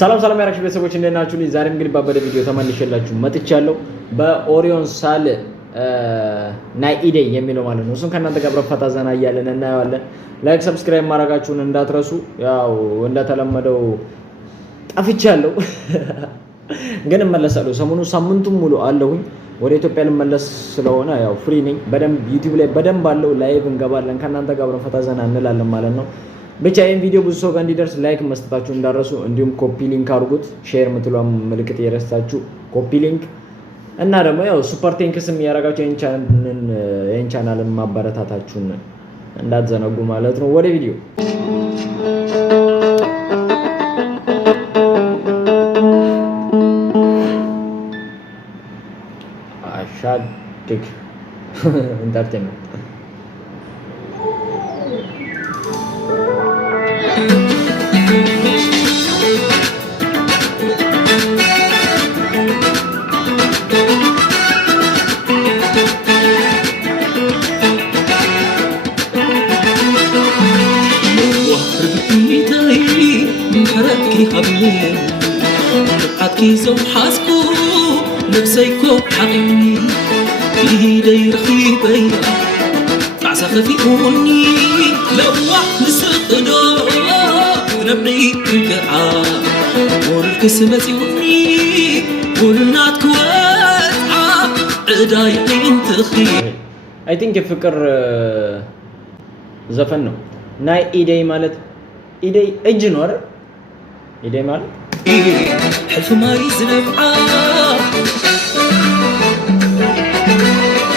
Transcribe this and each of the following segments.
ሰላም ሰላም ያራክሽ ቤተሰቦች እንዴት ናችሁ? ዛሬም እንግዲህ ባበደ ቪዲዮ ተመልሼላችሁ መጥቻለሁ። በኦሪዮን ሳል ናይ ኢዴይ የሚለው ማለት ነው። እሱን ከእናንተ ጋር ፈታ ዘና እያለን እናየዋለን። ላይክ ሰብስክራይብ ማድረጋችሁን እንዳትረሱ። ያው እንደተለመደው ጠፍቻለሁ ግን እመለሳለሁ። ሰሞኑን ሳምንቱን ሙሉ አለሁኝ ወደ ኢትዮጵያ ልመለስ ስለሆነ ያው ፍሪ ነኝ። በደንብ ዩቲዩብ ላይ በደንብ አለው ላይቭ እንገባለን ከእናንተ ጋር ፈታ ዘና እንላለን ማለት ነው። ብቻ ይሄን ቪዲዮ ብዙ ሰው ጋር እንዲደርስ ላይክ መስጠታችሁ እንዳረሱ፣ እንዲሁም ኮፒ ሊንክ አድርጉት። ሼር ምትሏም ምልክት የረስታችሁ ኮፒ ሊንክ እና ደግሞ ያው ሱፐር ቴንክስም ያረጋችሁ ይሄን ቻናልን ማበረታታችሁን እንዳትዘነጉ ማለት ነው። ወደ ቪዲዮ አሻድግ ኢንተርቴይንመንት عكيزو حاسكو نفسيكو حقيني إيدي رخيبي عسى خفيقوني لوح نسقدو نبني القرعة والكسمة يوني والنات كواتعة عداي انتخي I think የፍቅር ዘፈን ነው። ናይ ኢዴይ ማለት ኢዴይ እጅ ነው አይደል? ኢዴይ ማለት حلف ما يزنفعا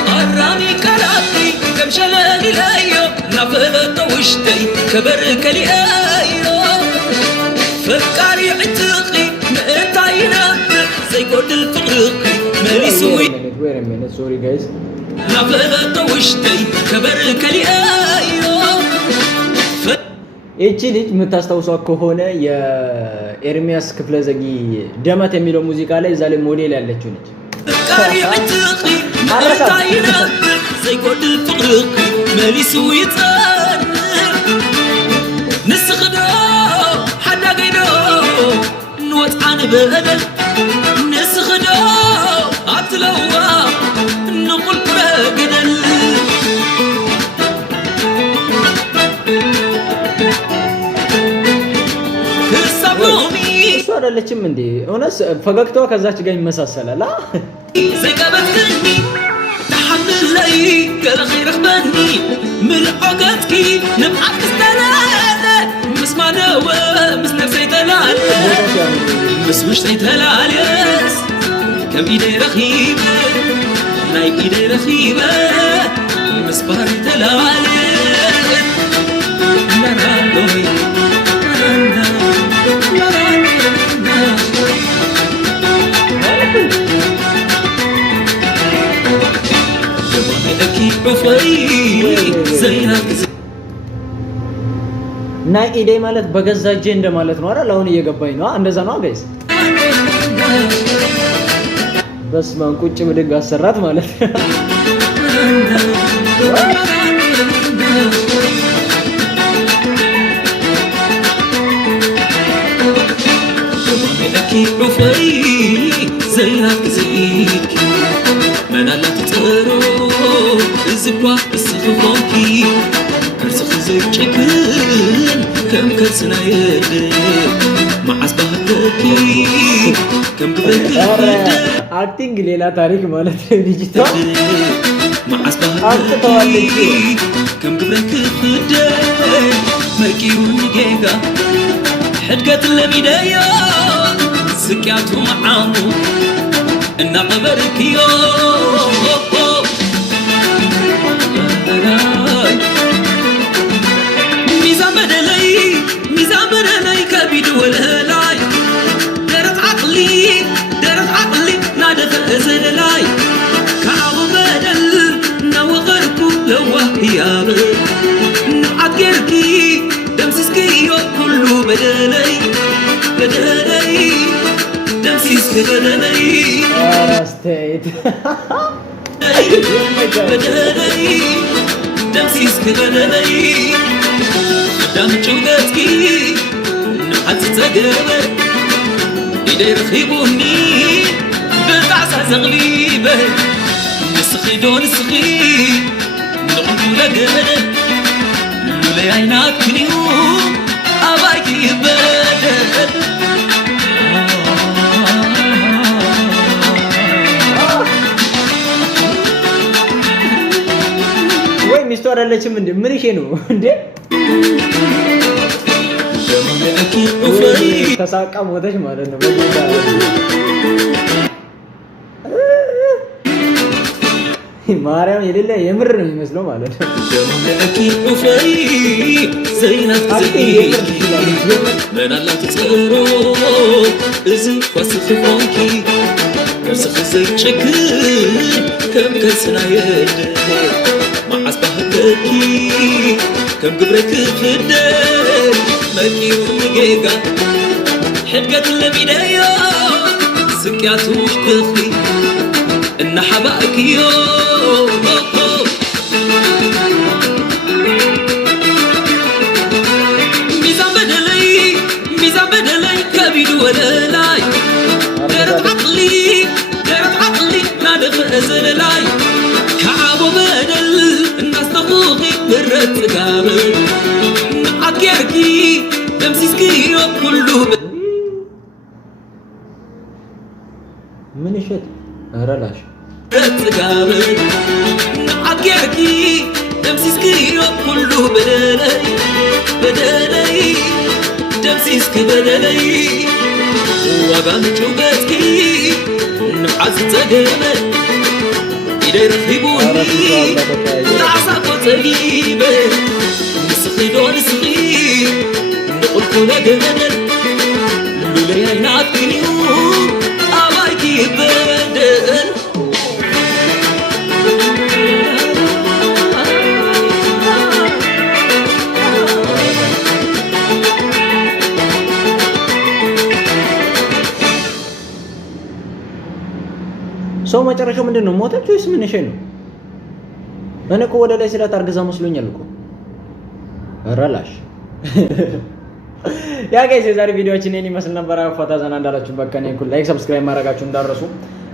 قراني كلامي كم شلالي لايو نافلت وشتي كبرك لي ايو فكاري عتقي مقتاينا زي قد الفقرقي مالي سوي wait a minute sorry guys نافلت وشتي كبرك لي ايو እቺ ልጅ የምታስታውሷት ከሆነ የኤርሚያስ ክፍለዘጊ ደመት የሚለው ሙዚቃ ላይ እዛ ላይ ሞዴል ያለችው ልጅ አይደለችም እንዴ? ሆነስ ፈገግታዋ ከዛች ጋር ይመሳሰላል። ዘቀበትኒ ተሐምል ላይ ከለኺር خبني من عقدكي نبعك استلال مسمانه مس نفسي تلال مس مش تلالس كم ايدي رخيبه ناي ايدي رخيبه مس بار تلال ናይ ኢዴይ ማለት በገዛ እጄ እንደማለት ነው አይደል? አሁን እየገባኝ ነው። እንደዛ ነው ጋይስ። በስማን ቁጭ ብድግ አሰራት ማለት زبوا السخوكي كرسخ زيجكن كم كرسنا يد مع عصباتكي كم قبلت አክቲንግ ሌላ ታሪክ ማለት ነው። ዲጂታል مع عصباتكي كم قبلت فد مكيون جيجا حدقت البداية سكياتو معامو إن عبرك يو ميزان بدلي كبيد والهلاي درت عقلي نادت الزلاي كعب بدل نوغركو لوه هياب نبعت قركي دمسسكي كله بدلي دمسسك بدلي ستيت بدلي دمسسك بدلي دم جوجتكي نحس تجربة إيدي رخيبوني بتعسى زغليبة نسخي دون نسخي نقلو لقمد لولا عينات كنيوم أبايك يبدل ወይ ሚስቱ አይደለችም እንዴ? ምን ይሄ ነው እንዴ? ተሳቃ ሞተች ማለት ነው። ማርያም የሌለ የምር ነው የሚመስለው ማለት ነው። كم قبرك فدل مكيو نجيجا حدقة البداية سكيات وش تخلي إن حباك يو ميزان بدلي كبيد ولا لاي دارت عقلي نادف أزل لاي كعبو بدل الناس تبوغي برت قابل عكيركي تمسيسكي كله من يشد هرلاش برت قابل عكيركي تمسيسكي كله بدلي تمسيسكي بدلي وقام جوبتكي نحاس تقمل إيدي رخيبوني تعصب وتقيبه نسخي دون نسخي نقلكو لقمدل لولي عينات كنيوم أبايك يبدل ሰው መጨረሻው ምንድነው? ሞተች ወይስ ምን እሺ ነው? እኔ እኮ ወደ ላይ ስላት አርግዛ መስሎኛል እኮ ረላሽ ያ ጋይስ የዛሬ ቪዲዮአችን እኔን ይመስል ነበር። ፈታ ዘና እንዳላችሁ በከኔ ኩል ላይክ ሰብስክራይብ ማድረጋችሁ እንዳረሱ።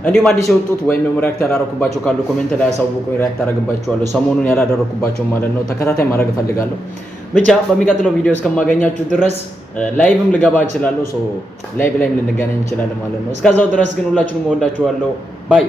እንዲሁም አዲስ የወጡት ወይም ደግሞ ሪአክት ያላረኩባቸው ካሉ ኮሜንት ላይ አሳውቁኝ። ሪአክት አደርግባችኋለሁ። ሰሞኑን ያላደረኩባቸው ማለት ነው ተከታታይ ማድረግ ፈልጋለሁ። ብቻ በሚቀጥለው ቪዲዮ እስከማገኛችሁ ድረስ ላይቭም ልገባ እችላለሁ። ላይቭ ላይም ልንገናኝ እንችላለን ማለት ነው። እስከዛው ድረስ ግን ሁላችሁንም ወዳችኋለሁ። ባይ